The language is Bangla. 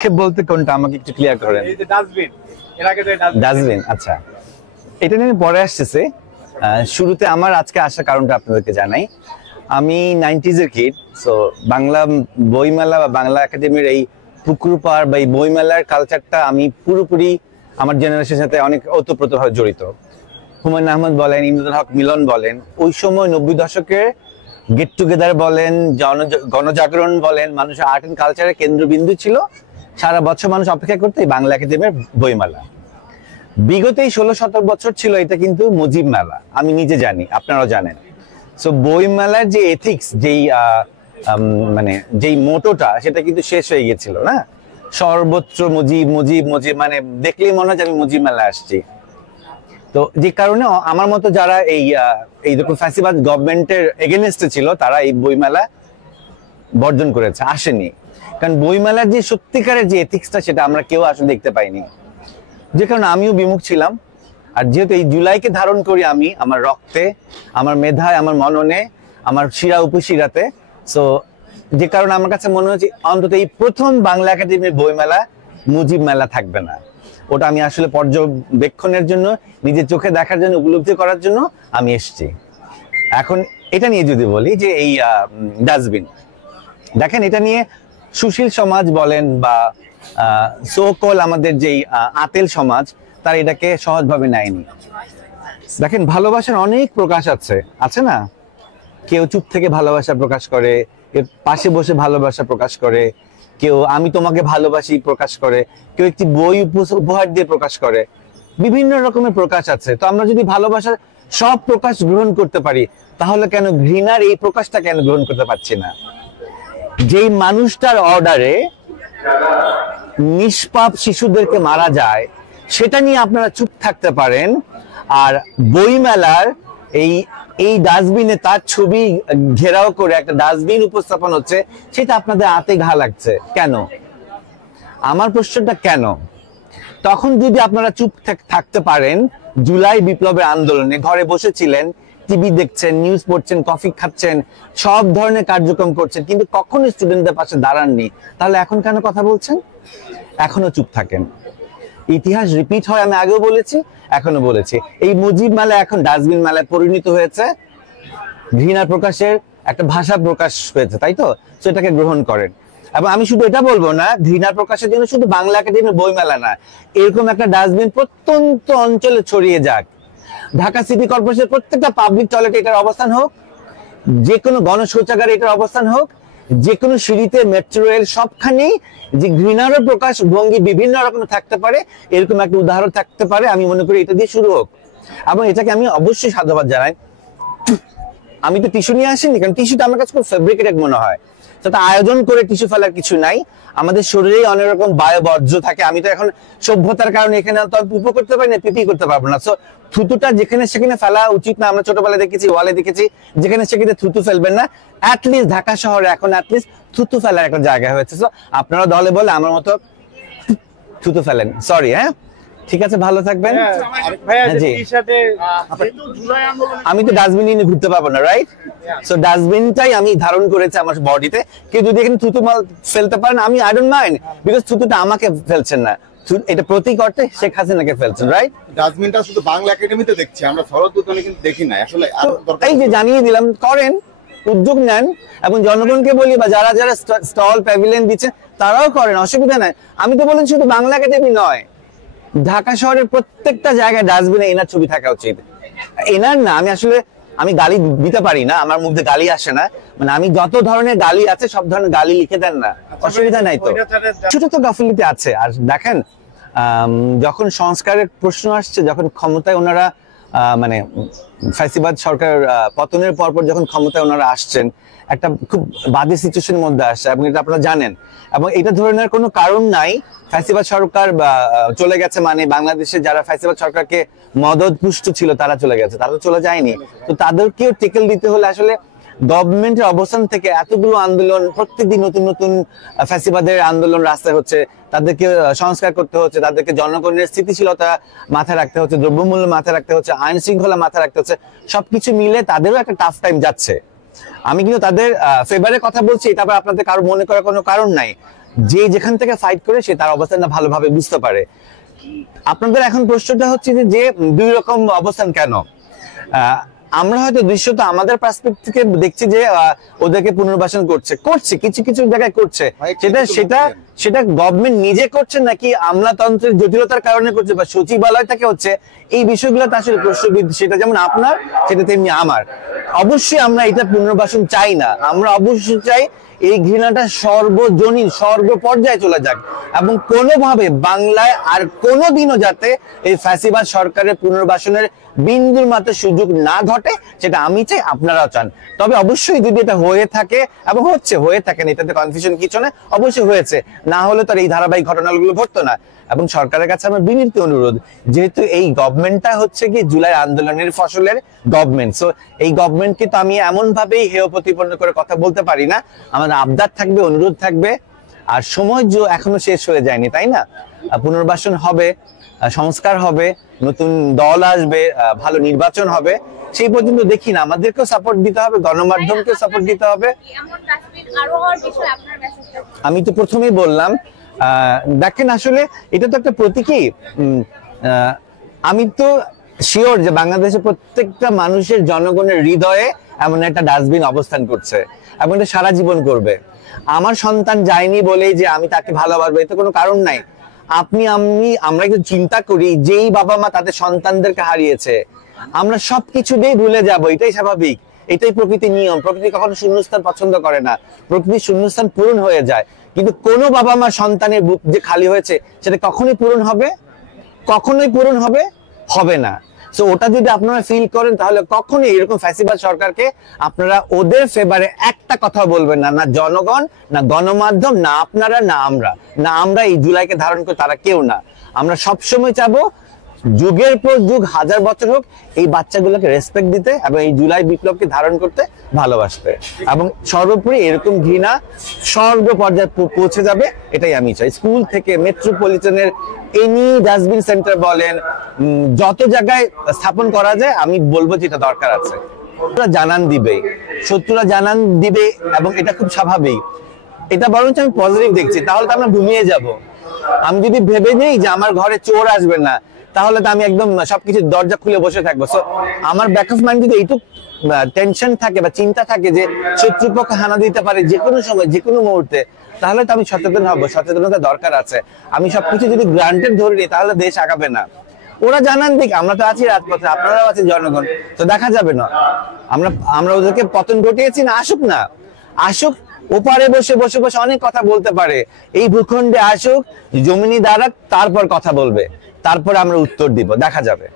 বলতে কোনটা আমাকে একটু ক্লিয়ার করেন। এই যে ডাস্টবিন, এর আগে যে ডাস্টবিন, আচ্ছা এটা নিয়ে আমি পরে আসতেছি। শুরুতে আমার আজকে আসার কারণটা আপনাদেরকে জানাই। আমি 90s এর কিড, সো বাংলা বইমেলা বা বাংলা একাডেমির এই পুকুর পাড় বা এই বইমেলার কালচারটা আমি পুরোপুরি আমার জেনারেশনের সাথে অনেক ওতপ্রোতভাবে জড়িত। হুমায়ুন আহমেদ বলেন, ইমরুল হক মিলন বলেন, ওই সময় 90 দশকের গেট টুগেদার বলেন, গণজাগরণ বলেন, মানুষের আর্ট অ্যান্ড কালচারের কেন্দ্রবিন্দু ছিল। সারা বছর মানুষ অপেক্ষা করতে এই বাংলা একাডেমির বইমেলা। বিগত এই 16-17 বছর ছিল এটা কিন্তু মুজিব মেলা, আমি নিজে জানি, আপনারাও জানেন। সো বইমেলার যে এথিক্স, মানে যেই মোটোটা, সেটা কিন্তু শেষ হয়ে গেছিল না। সর্বত্র মুজিব মুজিব মুজিব, মানে দেখলেই মনে হয় যে আমি মুজিব মেলায় আসছি। তো যে কারণে আমার মতো যারা এইরকম ফ্যাসিবাদ গভর্নমেন্টের এগেনস্টে ছিল, তারা এই বইমেলা বর্জন করেছে, আসেনি। কারণ বইমেলার যে সত্যিকারের যে এথিক্সটা, সেটা আমরা কেউ আসলে দেখতে পাইনি। যে কারণে আমিও বিমুখ ছিলাম। আর যেহেতু এই জুলাইকে ধারণ করি আমি আমার রক্তে, আমার মেধায়, আমার মননে, আমার শিরা উপশিরাতে, সো যে কারণে আমার কাছে মনে হচ্ছে অন্তত এই প্রথম বাংলা একাডেমির বইমেলা মুজিব মেলা থাকবে না। ওটা আমি আসলে পর্যবেক্ষণের জন্য, নিজের চোখে দেখার জন্য, উপলব্ধি করার জন্য আমি এসেছি। এখন এটা নিয়ে যদি বলি যে এই ডাস্টবিন, দেখেন এটা নিয়ে সুশীল সমাজ বলেন বা সোকল আমাদের যেই আতেল সমাজ, তারা এটাকে সহজভাবে নেয়নি। দেখেন ভালোবাসার অনেক প্রকাশ আছে না? কেউ চুপ থেকে ভালোবাসা প্রকাশ করে, কেউ পাশে বসে ভালোবাসা প্রকাশ করে, কেউ আমি তোমাকে ভালোবাসি প্রকাশ করে, কেউ একটি বই উপহার দিয়ে প্রকাশ করে। বিভিন্ন রকমের প্রকাশ আছে। তো আমরা যদি ভালোবাসার সব প্রকাশ গ্রহণ করতে পারি, তাহলে কেন ঘৃণার এই প্রকাশটা কেন গ্রহণ করতে পারছি না? যেই মানুষটার অর্ডারে নিষ্পাপ শিশুদেরকে মারা যায়, সেটা নিয়ে আপনারা চুপ থাকতে পারেন, আর বইমেলার এই ডাস্টবিনে তার ছবি ঘেরাও করে একটা ডাস্টবিন উপস্থাপন হচ্ছে, সেটা আপনাদের আতে ঘা লাগছে কেন? আমার প্রশ্নটা কেন? তখন যদি আপনারা চুপ থাকতে পারেন, জুলাই বিপ্লবের আন্দোলনে ঘরে বসেছিলেন, টিভি দেখছেন, নিউজ পড়ছেন, কফি খাচ্ছেন, সব ধরনের কার্যক্রম করছেন, কিন্তু কখনো স্টুডেন্টদের পাশে দাঁড়াননি, তাহলে এখন কেন কথা বলছেন? এখনো চুপ থাকেন। ইতিহাস রিপিট হয়, আমি আগেও বলেছি, এখনো বলেছি। এই মুজিব মেলা এখন ডাস্টবিন মেলায় পরিণত হয়েছে, ঘৃণা প্রকাশের একটা ভাষা প্রকাশ হয়েছে, তাই তো? সেটাকে গ্রহণ করেন। এবং আমি শুধু এটা বলবো না, ঘৃণা প্রকাশের জন্য শুধু বাংলা একাডেমির বইমেলা না, এরকম একটা ডাস্টবিন প্রত্যন্ত অঞ্চলে ছড়িয়ে যাক। ঢাকা সিটি কর্পোরেশনের প্রত্যেকটা পাবলিক টয়লেটে এটার অবস্থান হোক, যে কোনো গণশৌচাগারে এটার অবস্থান হোক, যে কোনো সিঁড়িতে, মেট্রো রেল, সবখানেই যে ঘৃণারও প্রকাশ ভঙ্গি বিভিন্ন রকমের থাকতে পারে, এরকম একটা উদাহরণ থাকতে পারে। আমি মনে করি এটা দিয়ে শুরু হোক, এবং এটাকে আমি অবশ্যই সাধুবাদ জানাই। আমি তো টিস্যু নিয়ে আসিনি, কারণ টিস্যুটা আমার কাছে খুব ফেব্রিকেটেড মনে হয়। সেটা আয়োজন করে টিস্যু ফেলার কিছু নাই। আমাদের শরীরেই অনেক রকম বায়ু বর্জ্য থাকে। আমি তো এখন সভ্যতার কারণে এখানে তো পুপো করতে পারি না, পিপি করতে পারবো না। সো থুতুটা যেখানে সেখানে ফেলা উচিত না। আমরা ছোটবেলায় দেখেছি, ওয়ালে দেখেছি, যেখানে সেখানে থুতু ফেলবেন না। অ্যাটলিস্ট ঢাকা শহরে এখন অ্যাটলিস্ট থুতু ফেলার একটা জায়গা হয়েছে। সো আপনারা দলে বলে আমার মতো থুতু ফেলেন, সরি। হ্যাঁ, ঠিক আছে, ভালো থাকবেন। আমি তো ডাস্টবিন নিয়ে ঘুরতে পারবো না, রাইট? সো ডাস্টবিনটাই আমি ধারণ করেছি আমার বডিতে। কেউ যদি এখানে থুতু মাল ফেলতে পারেন, আমি আই ডোন্ট মাইন্ড, বিকজ থুতুটা আমাকে ফেলছেন না, এটা প্রতীক অর্থে শেখ হাসিনাকে ফেলছেন, রাইট? ডাস্টবিনটা শুধু বাংলা একাডেমিতে দেখছি, আমরা শরৎ উদ্যানে কিন্তু দেখি না। আসলে এই যে জানিয়ে দিলাম, করেন, উদ্যোগ নেন, এবং জনগণকে বলি, বা যারা যারা স্টল প্যাভিলিয়ন দিচ্ছেন তারাও করেন, অসুবিধা নাই। আমি তো বলেন শুধু বাংলা একাডেমি নয়, ঢাকা শহরের প্রত্যেকটা জায়গায় ডাস্টবিনে এনার ছবি থাকা উচিত। এনার না, আমি গালি দিতে পারি না, আমার মুখে গালি আসে না, মানে আমি যত ধরনের গালি আছে সব ধরনের গালি লিখে দেন না, অসুবিধা নাই তো। ছোট তো গাফিলতি আছে। আর দেখেন, যখন সংস্কারের প্রশ্ন আসছে, যখন ক্ষমতায় ওনারা মানে ফ্যাসিবাদ সরকার পতনের পরপর যখন ক্ষমতায় ওনারা আসছেন, একটা খুব বাজে সিচুয়েশনের মধ্যে আসছে, এবং এটা আপনারা জানেন। এবং এটা ধরনের কোনো কারণ নাই। ফ্যাসিবাদ সরকার চলে গেছে মানে বাংলাদেশে যারা ফ্যাসিবাদ সরকারকে মদত পুষ্ট ছিল তারা চলে গেছে, তারা তো চলে যায়নি। তো তাদেরকেও টেকেল দিতে হলে আসলে গভর্নমেন্টের অবস্থান থেকে এতগুলো আন্দোলন, প্রত্যেকদিন নতুন নতুন ফ্যাসিবাদের আন্দোলন রাস্তায় হচ্ছে, তাদেরকে সংস্কার করতে হচ্ছে, তাদেরকে জনগণের স্থিতিশীলতা মাথায় রাখতে হচ্ছে, দ্রব্যমূল্য মাথায় রাখতে হচ্ছে, আইন শৃঙ্খলা মাথায় রাখতে হচ্ছে। সবকিছু মিলে তাদেরও একটা টাফ টাইম যাচ্ছে। আমি কিন্তু তাদের ফেভারে কথা বলছি, তারপর আপনাদের কারো মনে করার কোনো কারণ নাই। যে যেখান থেকে ফাইট করে সে তার অবস্থানটা ভালোভাবে বুঝতে পারে। আপনাদের এখন প্রশ্নটা হচ্ছে যে দুই রকম অবস্থান কেন? আমরা হয়তো দৃশ্যত আমাদের পার্সপেক্টিভ থেকে দেখছি যে ওদেরকে পুনর্বাসন করছে কিছু কিছু জায়গায় করছে, সেটা গভর্নমেন্ট নিজে করছে নাকি আমলাতন্ত্রের জটিলতার কারণে করছে বা সচিবালয় থেকে হচ্ছে, এই বিষয়গুলো তো আসলে প্রশ্নবিদ। সেটা যেমন আপনার, সেটা তেমনি আমার। অবশ্যই আমরা এটা পুনর্বাসন চাই না, আমরা অবশ্যই চাই এই ঘৃণাটা সর্বজনীন সর্বপর্যায়ে চলে যাক এবং কোনোভাবে বাংলায় আর কোনোদিনও যাতে এই ফ্যাসিবাদ সরকারের পুনর্বাসনের বিন্দুর মাত্র সুযোগ না ঘটে, সেটা আমি চাই, আপনারাও চান। তবে অবশ্যই যদি এটা হয়ে থাকে এবং হয়ে থাকে না, এটাতে কনফিউশন কিছু না, অবশ্যই হয়েছে, না হলে তো এই ধারাবাহিক ঘটনাগুলো ঘটতো না। এবং সরকারের কাছে আমার বিনীত অনুরোধ, যেহেতু এই গভর্নমেন্টটা হচ্ছে কি জুলাই আন্দোলনের ফসলের গভর্নমেন্ট, সো এই গভর্নমেন্টকে তো আমি এমন ভাবেই হেয় প্রতিপন্ন করে কথা বলতে পারি না। আমার আবদার থাকবে, অনুরোধ থাকবে। আর সময় এখনো শেষ হয়ে যায়নি, তাই না? পুনর্বাসন হবে, সংস্কার হবে, নতুন দল আসবে, ভালো নির্বাচন হবে, সেই পর্যন্ত দেখি না, আমাদেরকেও সাপোর্ট দিতে হবে, গণমাধ্যমকেও সাপোর্ট দিতে হবে। আমি তো প্রথমেই বললাম, দেখেন আসলে এটা তো একটা প্রতীকী। আমি তো শিওর যে বাংলাদেশের প্রত্যেকটা মানুষের জনগণের হৃদয়ে এমন একটা ডাস্টবিন অবস্থান করছে এবং এটা সারা জীবন করবে। আমার সন্তান যায়নি বলেই যে আমি তাকে ভালোবাসবো, এতে কোনো কারণ নাই। আমরা একটু চিন্তা করি, যেই বাবা মা তাদের সন্তানদেরকে হারিয়েছে, আমরা সবকিছু দিয়ে ভুলে যাব, এটাই স্বাভাবিক, এটাই প্রকৃতির নিয়ম। প্রকৃতি কখনো শূন্যস্থান পছন্দ করে না, প্রকৃতির শূন্যস্থান পূরণ হয়ে যায়। কিন্তু কোনো বাবা মা সন্তানের বুক যে খালি হয়েছে সেটা কখনোই পূরণ হবে না। সো ওটা যদি আপনারা ফিল করেন, তাহলে কখনোই এরকম ফ্যাসিবাদ সরকারকে আপনারা ওদের ফেভারে একটা কথা বলবেন না, না জনগণ, না গণমাধ্যম, না আপনারা, না আমরা এই জুলাইকে ধারণ করে তারা কেউ না। আমরা সবসময় চাবো যুগের পর যুগ, হাজার বছর হোক, এই বাচ্চাগুলোকে রেসপেক্ট দিতে এবং এই জুলাই বিপ্লবকে ধারণ করতে, ভালোবাসতে, এবং সর্বোপরি এরকম ঘৃণা সর্বপর্যায়ে পৌঁছে যাবে, এটাই আমি চাই। স্কুল থেকে মেট্রোপলিটনের এনি ডাস্টবিন সেন্টার বলেন, যত জায়গায় স্থাপন করা যায়, আমি বলবো যে এটা দরকার আছে। শত্রুরা জানান দিবে এবং এটা খুব স্বাভাবিক। এটা বরঞ্চ আমি পজিটিভ দেখছি, তাহলে তো আমরা ঘুমিয়ে যাব। আমি যদি ভেবে নেই যে আমার ঘরে চোর আসবে না, তাহলে তো আমি একদম সবকিছু দরজা খুলে বসে থাকবো। সো আমার ব্যাক অফ মাইন্ড যদি এইটুকু টেনশন থাকে বা চিন্তা থাকে যে শত্রুপক্ষ হানা দিতে পারে যে কোনো সময়, যে কোনো মুহূর্তে, তাহলে তো আমি সচেতন হব। সচেতনতা দরকার আছে। আমি সবকিছু যদি গ্রান্টেড ধরে নিই, তাহলে দেশ আগাবে না। ওরা জানান দিক, আমরা তো আছি রাজপথে, আপনারাও আছেন জনগণ, তো দেখা যাবে না। আমরা ওদেরকে পতন ঘটিয়েছি না, আসুক, ওপারে বসে অনেক কথা বলতে পারে। এই ভূখণ্ডে আসুক, জমিনি দাঁড়াক, তারপর কথা বলবে, তারপর আমরা উত্তর দিব, দেখা যাবে।